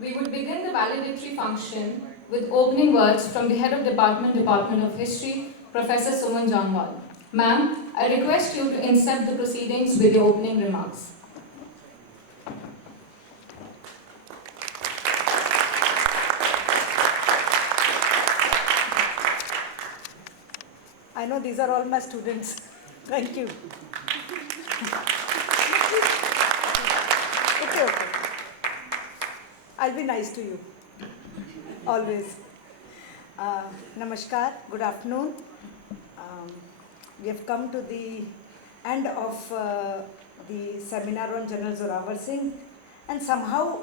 We would begin the valedictory function with opening words from the head of Department of History, Professor Suman Jangwal. Ma'am, I request you to incept the proceedings with your opening remarks. I know these are all my students. Thank you. Okay. I'll be nice to you. Always. Namaskar. Good afternoon. We have come to the end of the seminar on General Zorawar Singh, and somehow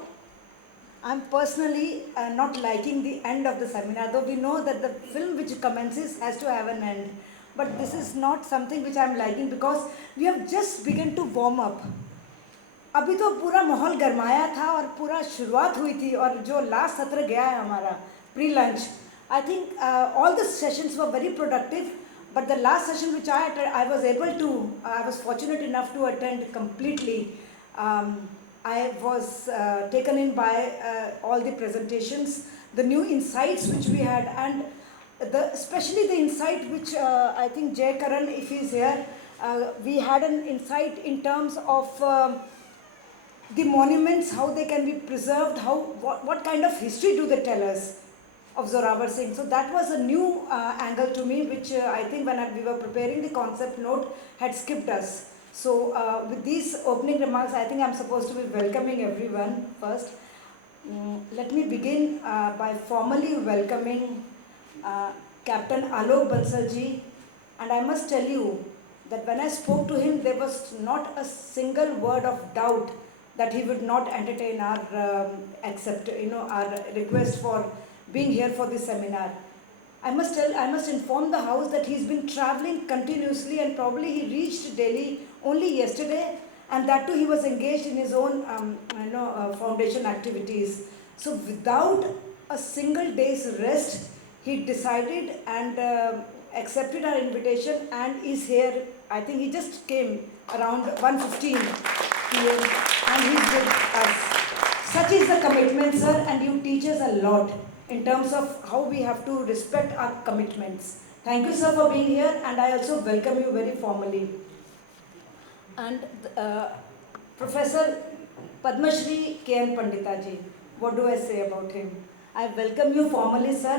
I'm personally not liking the end of the seminar, though we know that the film which commences has to have an end. But this is not something which I'm liking because we have just begun to warm up. अभी तो पूरा माहौल गरमाया था और पूरा शुरुआत हुई थी और जो लास्ट सत्र गया है हमारा pre lunch I think all the sessions were very productive but the last session which I was able to, I was fortunate enough to attend completely. I was taken in by all the presentations, the new insights which we had, and especially the insight which I think Jay Karan, if he's here, we had an insight in terms of the monuments, how they can be preserved, what kind of history do they tell us of Zorawar Singh. So that was a new angle to me, which I think when we were preparing the concept note had skipped us. So with these opening remarks, I think I'm supposed to be welcoming everyone first. Let me begin by formally welcoming Captain Alok Bansalji, and I must tell you that when I spoke to him, there was not a single word of doubt that he would not entertain our our request for being here for this seminar. I must inform the house that he's been traveling continuously, and probably he reached Delhi only yesterday, and that too he was engaged in his own foundation activities. So without a single day's rest, he decided and accepted our invitation and is here. I think he just came around 1:15 p.m. and he's with us. Such is the commitment, sir, and you teach us a lot in terms of how we have to respect our commitments. Thank you, sir, for being here, and I also welcome you very formally. And Professor Padma Shri K.N. Pandita ji, what do I say about him? I welcome you formally, sir.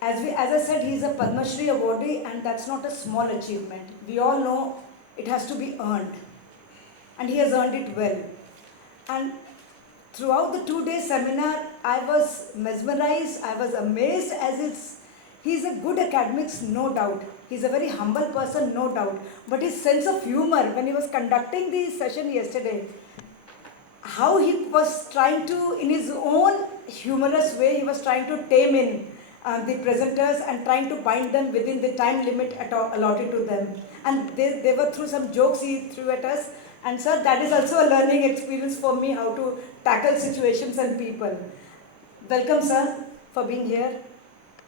As I said, he is a Padma Shri awardee, and that's not a small achievement. We all know it has to be earned, and he has earned it well. And throughout the 2-day seminar, I was mesmerized, I was amazed, he's a good academics, no doubt. He's a very humble person, no doubt. But his sense of humor, when he was conducting the session yesterday, how he was trying to, in his own humorous way, he was trying to tame in the presenters and trying to bind them within the time limit allotted to them. And they were through some jokes he threw at us. And sir, that is also a learning experience for me, how to tackle situations and people. Welcome, sir, for being here.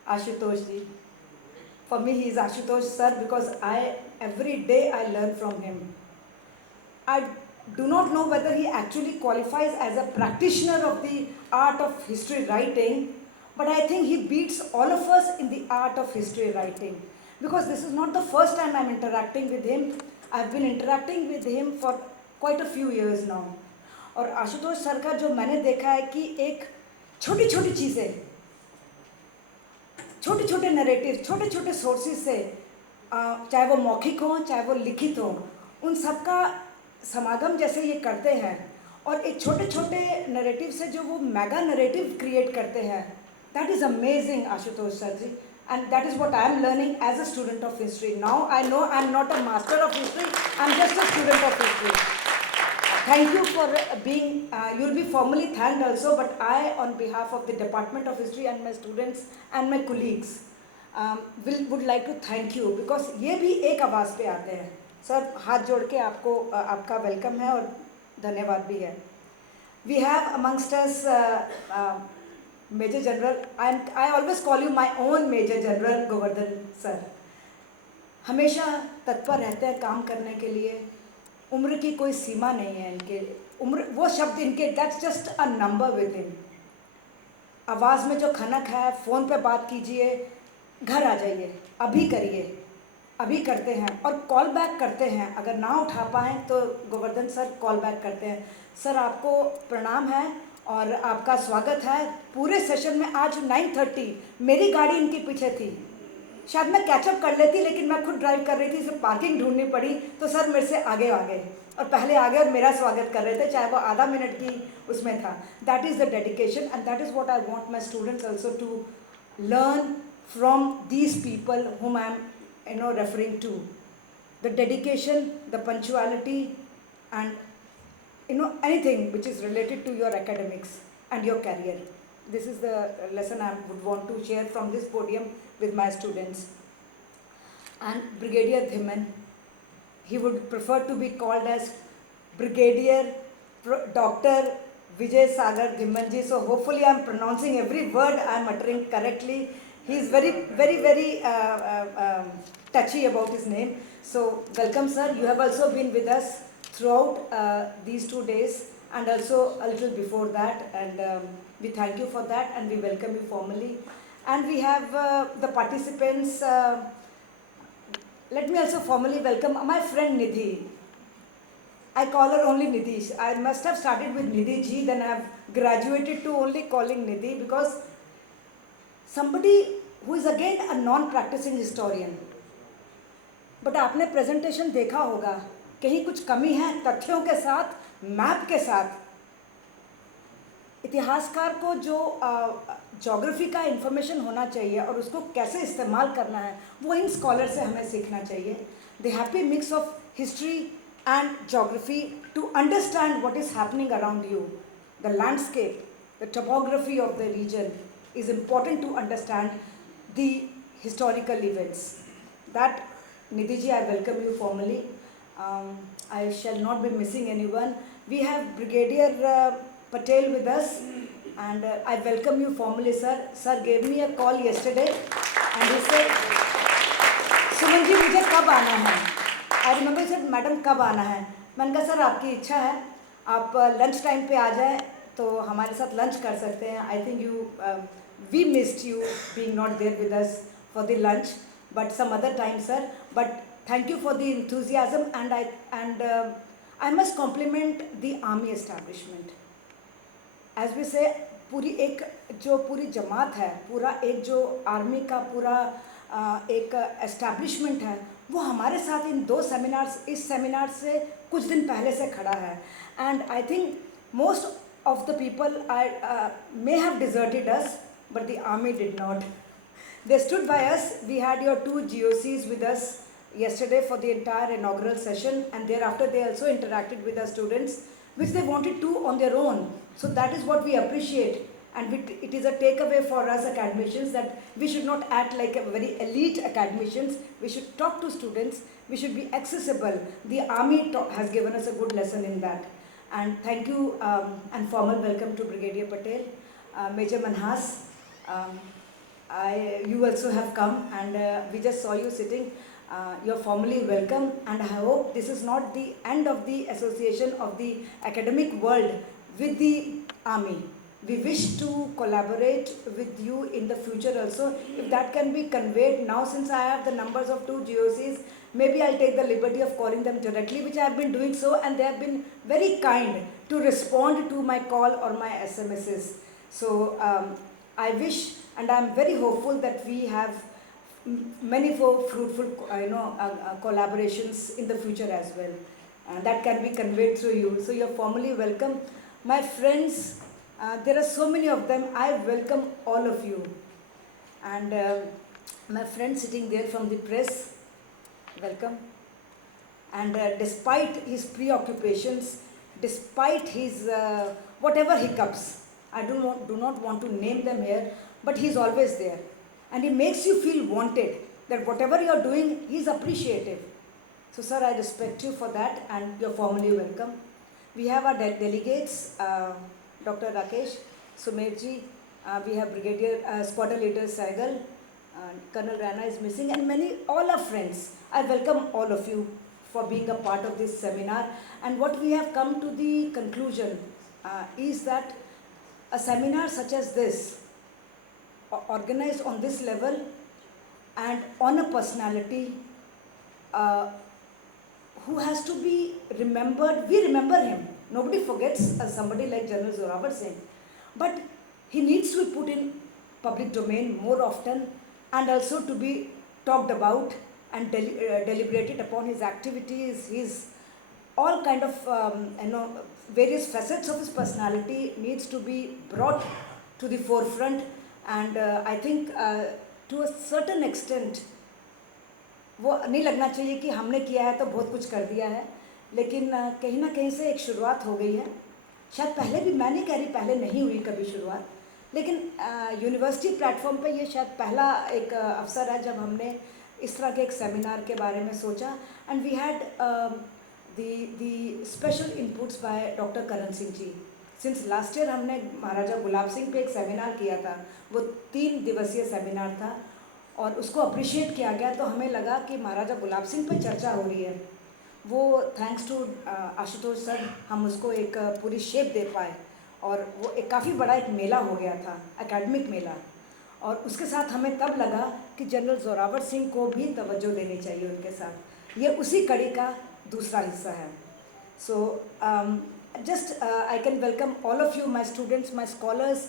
Ashutosh ji. For me, he is Ashutosh, sir, because every day I learn from him. I do not know whether he actually qualifies as a practitioner of the art of history writing, but I think he beats all of us in the art of history writing. Because this is not the first time I'm interacting with him. I've been interacting with him for quite a few years now. और Ashutosh sir का जो मैंने देखा है कि एक छोटी छोटी चीज़ें, छोटे छोटे नरेटिव, छोटे छोटे सोर्सेज से, चाहे वो मौखिक हो चाहे वो लिखित हो, उन सब का समागम जैसे ये करते हैं और एक छोटे छोटे नरेटिव से जो वो मेगा नरेटिव क्रिएट करते हैं, that is amazing Ashutosh sir ji. And that is what I am learning as a student of history. Now I know I am not a master of history, I am just a student of history. Thank you for being, you will be formally thanked also, but I, on behalf of the Department of History and my students and my colleagues, would like to thank you, because ये भी एक आवाज़ पे आते हैं. Sir, हाथ जोड़ के आपका वेलकम है और धन्यवाद भी है. We have amongst us Major General, I always call you my own Major General Govardhan sir. हमेशा तत्पर रहते हैं काम करने के लिए. उम्र की कोई सीमा नहीं है इनके. उम्र वो शब्द इनके, that's just a number with him. आवाज़ में जो खनक है, फ़ोन पे बात कीजिए, घर आ जाइए, अभी करिए, अभी करते हैं और कॉल बैक करते हैं। अगर ना उठा पाएँ तो गोवर्धन सर कॉल बैक करते हैं। सर आपको प्रणाम है और आपका स्वागत है पूरे सेशन में। आज 9:30 मेरी गाड़ी इनके पीछे थी, शायद मैं कैचअप कर लेती लेकिन मैं खुद ड्राइव कर रही थी, इसे पार्किंग ढूंढनी पड़ी, तो सर मेरे से आगे आ गए और पहले आ गए और मेरा स्वागत कर रहे थे, चाहे वो आधा मिनट की उसमें था। That is the dedication and that is what I want my students also to learn from these people whom I am referring to. The dedication, the punctuality, and anything which is related to your academics and your career. This is the lesson I would want to share from this podium with my students. And Brigadier Dhiman, he would prefer to be called as Brigadier Dr. Vijay Sagar Dhimanji. So hopefully I am pronouncing every word I am uttering correctly. He is very, very, very touchy about his name. So welcome sir. You have also been with us throughout these 2 days and also a little before that, and we thank you for that and we welcome you formally. And we have the participants. Let me also formally welcome my friend Nidhi. I call her only Nidhi. I must have started with Nidhi ji, then I have graduated to only calling Nidhi because somebody who is again a non-practicing historian. But आपने presentation देखा होगा, कहीं कुछ कमी है तथ्यों के साथ, मैप के साथ। इतिहासकार को जो ज्योग्राफी का इंफॉर्मेशन होना चाहिए और उसको कैसे इस्तेमाल करना है, वो इन स्कॉलर से हमें सीखना चाहिए। The happy mix of history and geography to understand what is happening around you. The landscape, the topography of the region is important to understand the historical events. That, Nidhi ji, I welcome you formally. I shall not be missing anyone. We have Brigadier Patel with us and I welcome you formally, sir. Sir gave me a call yesterday and he said, Suman ji मुझे कब आना है? I remember sir, madam कब आना है? मैंने कहा sir आपकी इच्छा है, आप लंच टाइम पे आ जाए तो हमारे साथ लंच कर सकते हैं। I think you we missed you being not there with us for the lunch, but some other time sir. But thank you for the enthusiasm and I must compliment the army establishment. As we say पूरी एक जो पूरी जमात है, पूरा एक जो army का पूरा एक एस्टैब्लिशमेंट है, वो हमारे साथ इन 2 सेमिनार्स, इस सेमिनार से कुछ दिन पहले से खड़ा है। And I think most of the people may have deserted us, but the army did not. They stood by us. We had your 2 GOCs with us yesterday for the entire inaugural session, and thereafter they also interacted with our students, which they wanted to on their own. So that is what we appreciate. And it is a takeaway for us academicians that we should not act like a very elite academicians. We should talk to students. We should be accessible. The army has given us a good lesson in that. And thank you and formal welcome to Brigadier Patel. Major Manhas, you also have come and we just saw you sitting. You're formally welcome, and I hope this is not the end of the association of the academic world with the army. We wish to collaborate with you in the future also. If that can be conveyed now, since I have the numbers of 2 GOCs, maybe I'll take the liberty of calling them directly, which I have been doing so, and they have been very kind to respond to my call or my SMSs. So I wish and I'm very hopeful that we have many fruitful collaborations in the future as well. And that can be conveyed through you. So you're formally welcome. My friends, there are so many of them. I welcome all of you. And my friend sitting there from the press, welcome. And despite his preoccupations, despite his whatever hiccups, I do not want to name them here, but he's always there. And he makes you feel wanted, that whatever you're doing, he's appreciative. So sir, I respect you for that and you're formally welcome. We have our delegates, Dr. Rakesh, Sumerji, we have Brigadier Squadron Leader Saigal, Colonel Rana is missing, and all our friends. I welcome all of you for being a part of this seminar. And what we have come to the conclusion is that a seminar such as this organized on this level and on a personality uh, who has to be remembered. We remember him. Nobody forgets somebody like General Zorawar Singh. But he needs to be put in public domain more often and also to be talked about and deliberated upon. His activities, his all kind of various facets of his personality needs to be brought to the forefront. And I think to a certain extent वो नहीं लगना चाहिए कि हमने किया है तो बहुत कुछ कर दिया है, लेकिन कहीं ना कहीं से एक शुरुआत हो गई है. शायद पहले भी, मैं नहीं कह रही पहले नहीं हुई कभी शुरुआत, लेकिन यूनिवर्सिटी प्लेटफॉर्म पे ये शायद पहला एक अवसर है जब हमने इस तरह के एक सेमिनार के बारे में सोचा. And we had the special inputs by doctor Karan Singh ji. Since last year हमने महाराजा गुलाब सिंह पे एक सेमिनार किया था. वो 3 दिवसीय सेमिनार था और उसको अप्रिशिएट किया गया. तो हमें लगा कि महाराजा गुलाब सिंह पे चर्चा हो रही है, वो थैंक्स टू आशुतोष सर हम उसको एक पूरी शेप दे पाए. और वो एक काफ़ी बड़ा एक मेला हो गया था, एकेडमिक मेला. और उसके साथ हमें तब लगा कि जनरल जोरावर सिंह को भी तवज्जो देनी चाहिए उनके साथ. ये उसी कड़ी का दूसरा हिस्सा है. सो just I can welcome all of you, my students, my scholars.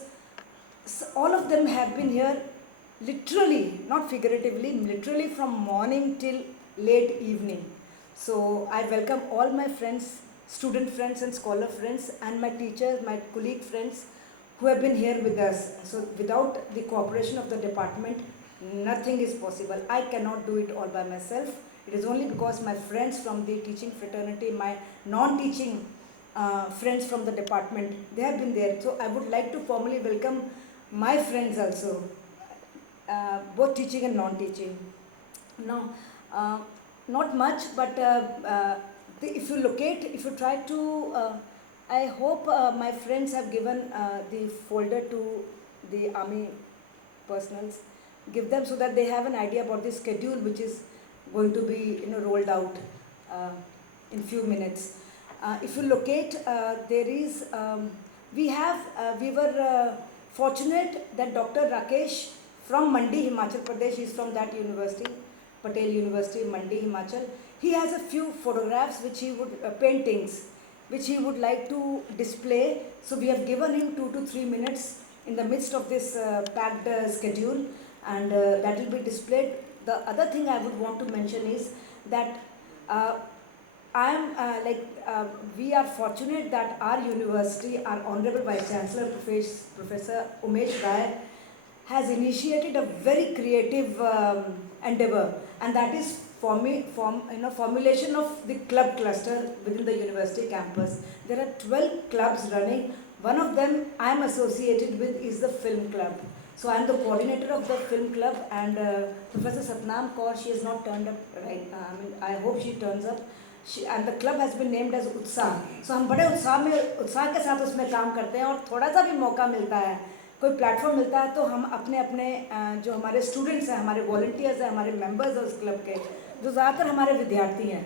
All of them have been here literally, not figuratively, literally from morning till late evening. So I welcome all my friends, student friends and scholar friends, and my teachers, my colleague friends who have been here with us. So without the cooperation of the department, nothing is possible. I cannot do it all by myself. It is only because my friends from the teaching fraternity, my non-teaching friends from the department, they have been there. So I would like to formally welcome my friends also, both teaching and non-teaching. Now, not much, but if you locate, if you try to, I hope my friends have given the folder to the army personals. Give them so that they have an idea about the schedule which is going to be rolled out in few minutes. If you locate, there is, we were fortunate that Dr. Rakesh from Mandi, Himachal Pradesh, is from that university, Patel University, Mandi, Himachal. He has a few photographs which he would, paintings, which he would like to display. So we have given him 2 to 3 minutes in the midst of this packed schedule, and that will be displayed. The other thing I would want to mention is that we are fortunate that our university, our Honorable Vice Chancellor, Professor Umesh Rai, has initiated a very creative endeavor, and that is formulation of the club cluster within the university campus. There are 12 clubs running. One of them I am associated with is the film club. So I am the coordinator of the film club, and Professor Satnam Kaur, she has not turned up right. I hope she turns up. And the club has been named as उत्साह. So हम बड़े उत्साह के साथ उसमें काम करते हैं, और थोड़ा सा भी मौका मिलता है, कोई प्लेटफॉर्म मिलता है, तो हम अपने जो हमारे स्टूडेंट्स हैं, हमारे वॉलंटियर्स हैं, हमारे मेंबर्स हैं उस क्लब के, जो ज़्यादातर हमारे विद्यार्थी हैं,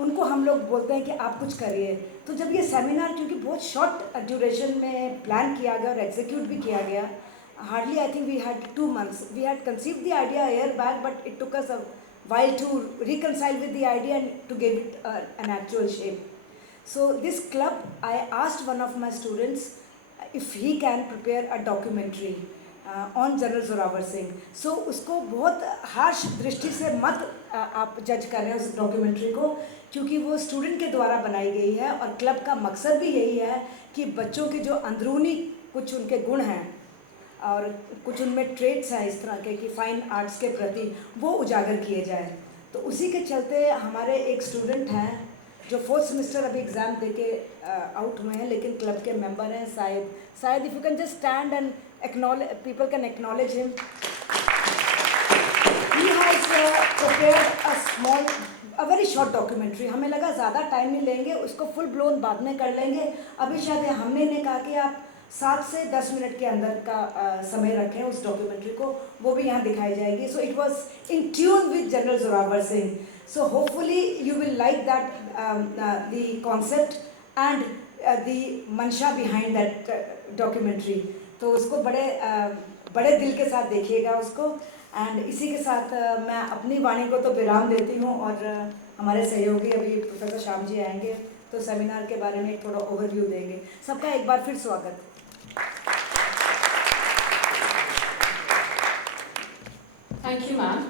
उनको हम लोग बोलते हैं कि आप कुछ करिए. तो जब ये सेमिनार, क्योंकि बहुत शॉर्ट ड्यूरेशन में प्लान किया गया और एग्जीक्यूट भी किया गया, hardly I think we had 2 months. We had conceived the idea a year back, but it took us a while to reconcile with the idea and to give it an actual shape. So this club, I asked one of my students if he can prepare a documentary on General Zorawar Singh. So उसको बहुत harsh दृष्टि से मत आप जज कर रहे हैं उस डॉक्यूमेंट्री को, क्योंकि वो स्टूडेंट के द्वारा बनाई गई है, और क्लब का मकसद भी यही है कि बच्चों के जो अंदरूनी कुछ उनके गुण हैं और कुछ उनमें ट्रेट्स हैं इस तरह के कि फाइन आर्ट्स के प्रति, वो उजागर किए जाए. तो उसी के चलते हमारे एक स्टूडेंट हैं जो 4th सेमेस्टर अभी एग्ज़ाम देके आउट हुए हैं, लेकिन क्लब के मेंबर हैं. शायद if you can just stand and acknowledge, people can acknowledge him. He has prepared a very short documentary. हमें लगा ज़्यादा टाइम नहीं लेंगे, उसको फुल ब्लोन बाद में कर लेंगे. अभी शायद हमने इन्हें कहा कि आप 7 से 10 मिनट के अंदर का समय रखें उस डॉक्यूमेंट्री को, वो भी यहाँ दिखाई जाएगी. So it was in tune with general Zorawar Singh. So hopefully you will like that the concept and the मंशा बिहाइंड दैट डॉक्यूमेंट्री. तो उसको बड़े बड़े दिल के साथ देखिएगा उसको। एंड इसी के साथ मैं अपनी वाणी को तो विराम देती हूँ और हमारे सहयोगी अभी प्रोफेसर श्याम जी आएंगे तो सेमिनार के बारे में थोड़ा ओवरव्यू देंगे। सबका एक बार फिर स्वागत। Thank you, ma'am.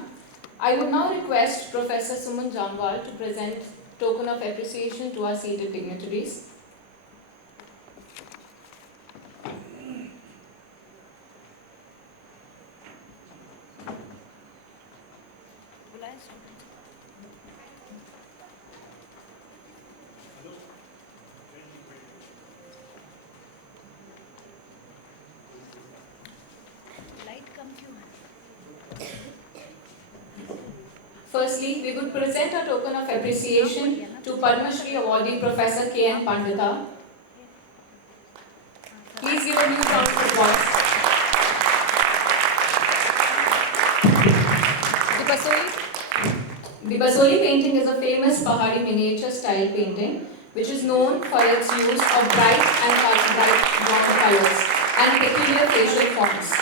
I would now request Professor Suman Jamwal to present token of appreciation to our seated dignitaries. Firstly, we would present a token of appreciation to Padma Shri awardee Professor K.N. Pandita. Please give a new round of applause. The Basoli painting is a famous Pahari miniature style painting which is known for its use of bright warm colors and peculiar facial forms.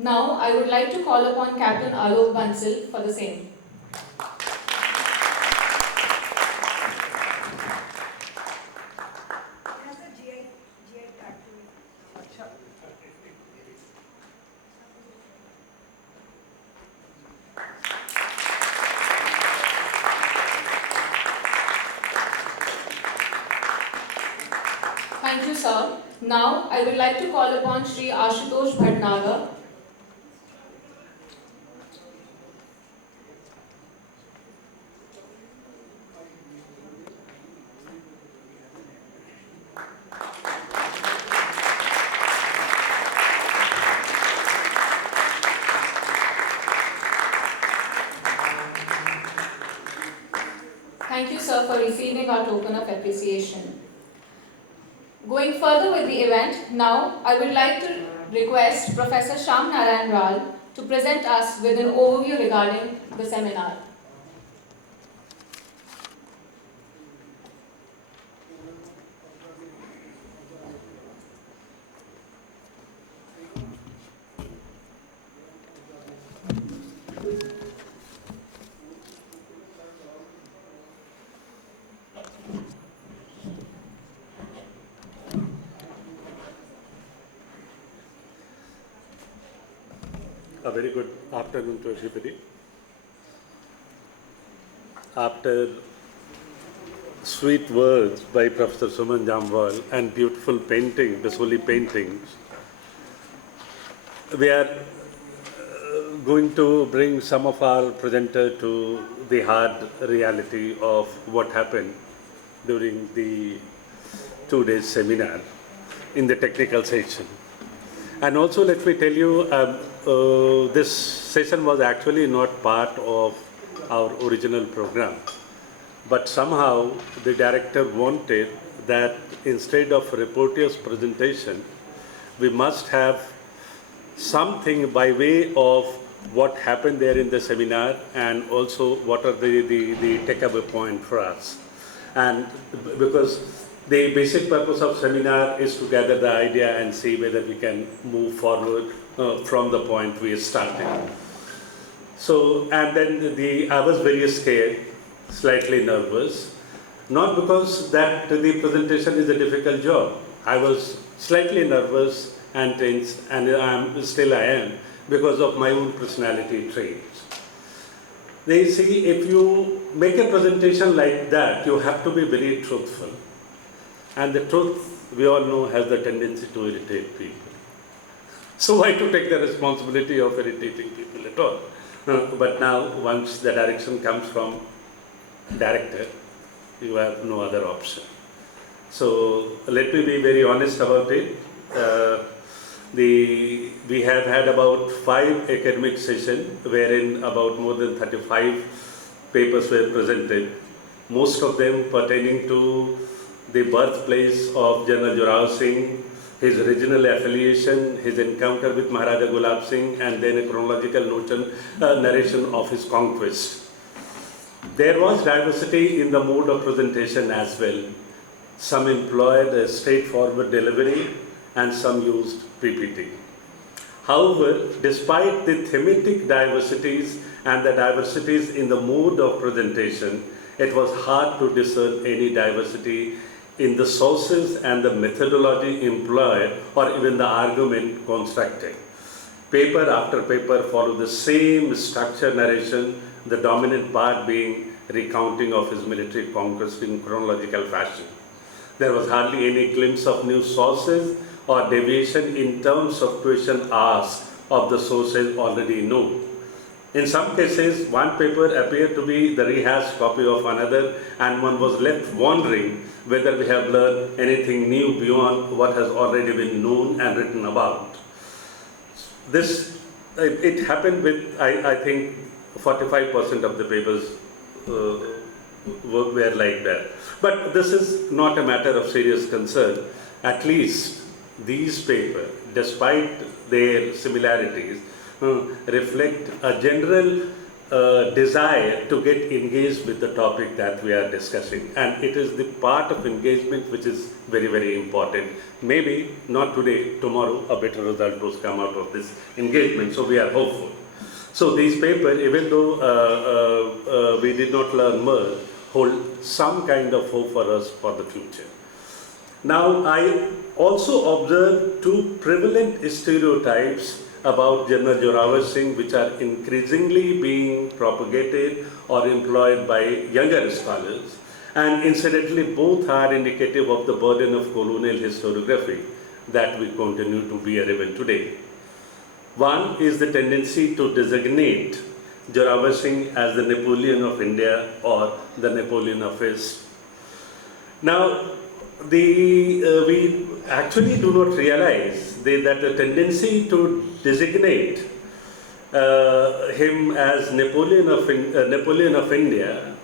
Now, I would like to call upon Captain Alok Bansal for the same. Thank you, sir. Now, I would like to call upon Shri Ashutosh Bhatnagar. Thank you, sir, for receiving our token of appreciation. Going further with the event, now I would like to request Professor Shyam Narayan Ral to present us with an overview regarding the seminar. A very good afternoon to everybody. After sweet words by Professor Suman Jamwal and beautiful painting, Basoli paintings, we are going to bring some of our presenter to the hard reality of what happened during the 2 days seminar in the technical section. And also let me tell you, this session was actually not part of our original program, but somehow the director wanted that instead of reporter's presentation, we must have something by way of what happened there in the seminar and also what are the takeaway point for us. And because the basic purpose of seminar is to gather the idea and see whether we can move forward from the point we started. So, and then I was very scared, slightly nervous, not because that the presentation is a difficult job. I was slightly nervous and tense, and I am, because of my own personality traits. They see, if you make a presentation like that, you have to be very truthful. And the truth, we all know, has the tendency to irritate people. So why to take the responsibility of irritating people at all? But now, once the direction comes from director, you have no other option. So let me be very honest about it. We have had about 5 academic sessions wherein about more than 35 papers were presented, most of them pertaining to the birthplace of General Zorawar Singh, his regional affiliation, his encounter with Maharaja Gulab Singh, and then a chronological narration of his conquest. There was diversity in the mode of presentation as well. Some employed a straightforward delivery and some used PPT. However, despite the thematic diversities and the diversities in the mode of presentation, it was hard to discern any diversity in the sources and the methodology employed or even the argument constructed. Paper after paper followed the same structure narration, the dominant part being recounting of his military conquest in chronological fashion. There was hardly any glimpse of new sources or deviation in terms of question asked of the sources already known. In some cases, one paper appeared to be the rehashed copy of another, and one was left wondering whether we have learned anything new beyond what has already been known and written about. It happened with, I think, 45% of the papers were like that. But this is not a matter of serious concern. At least these papers, despite their similarities, reflect a general desire to get engaged with the topic that we are discussing. And it is the part of engagement which is very, very important. Maybe not today, tomorrow a better result will come out of this engagement, so we are hopeful. So these papers, even though we did not learn much, hold some kind of hope for us for the future. Now, I also observed two prevalent stereotypes about General Zorawar Singh, which are increasingly being propagated or employed by younger scholars. And incidentally, both are indicative of the burden of colonial historiography that we continue to bear even today. One is the tendency to designate Zorawar Singh as the Napoleon of India or the Napoleon of West. Now, we actually do not realize that the tendency to designate him as Napoleon of India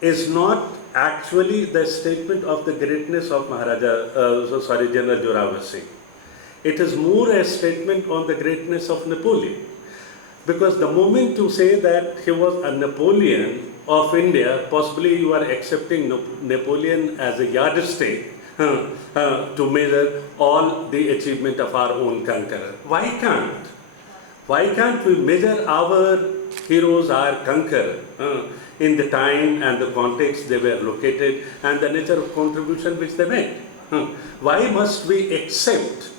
is not actually the statement of the greatness of General Zorawar Singh. It is more a statement on the greatness of Napoleon. Because the moment you say that he was a Napoleon of India, possibly you are accepting Napoleon as a yardstick to measure all the achievement of our own conqueror. Why can't we measure our heroes, our conqueror, in the time and the context they were located and the nature of contribution which they made? Why must we accept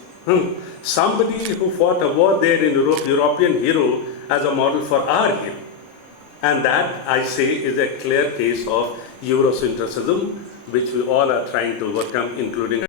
somebody who fought a war there in Europe, European hero, as a model for our hero? And that, I say, is a clear case of Eurocentrism, which we all are trying to overcome, including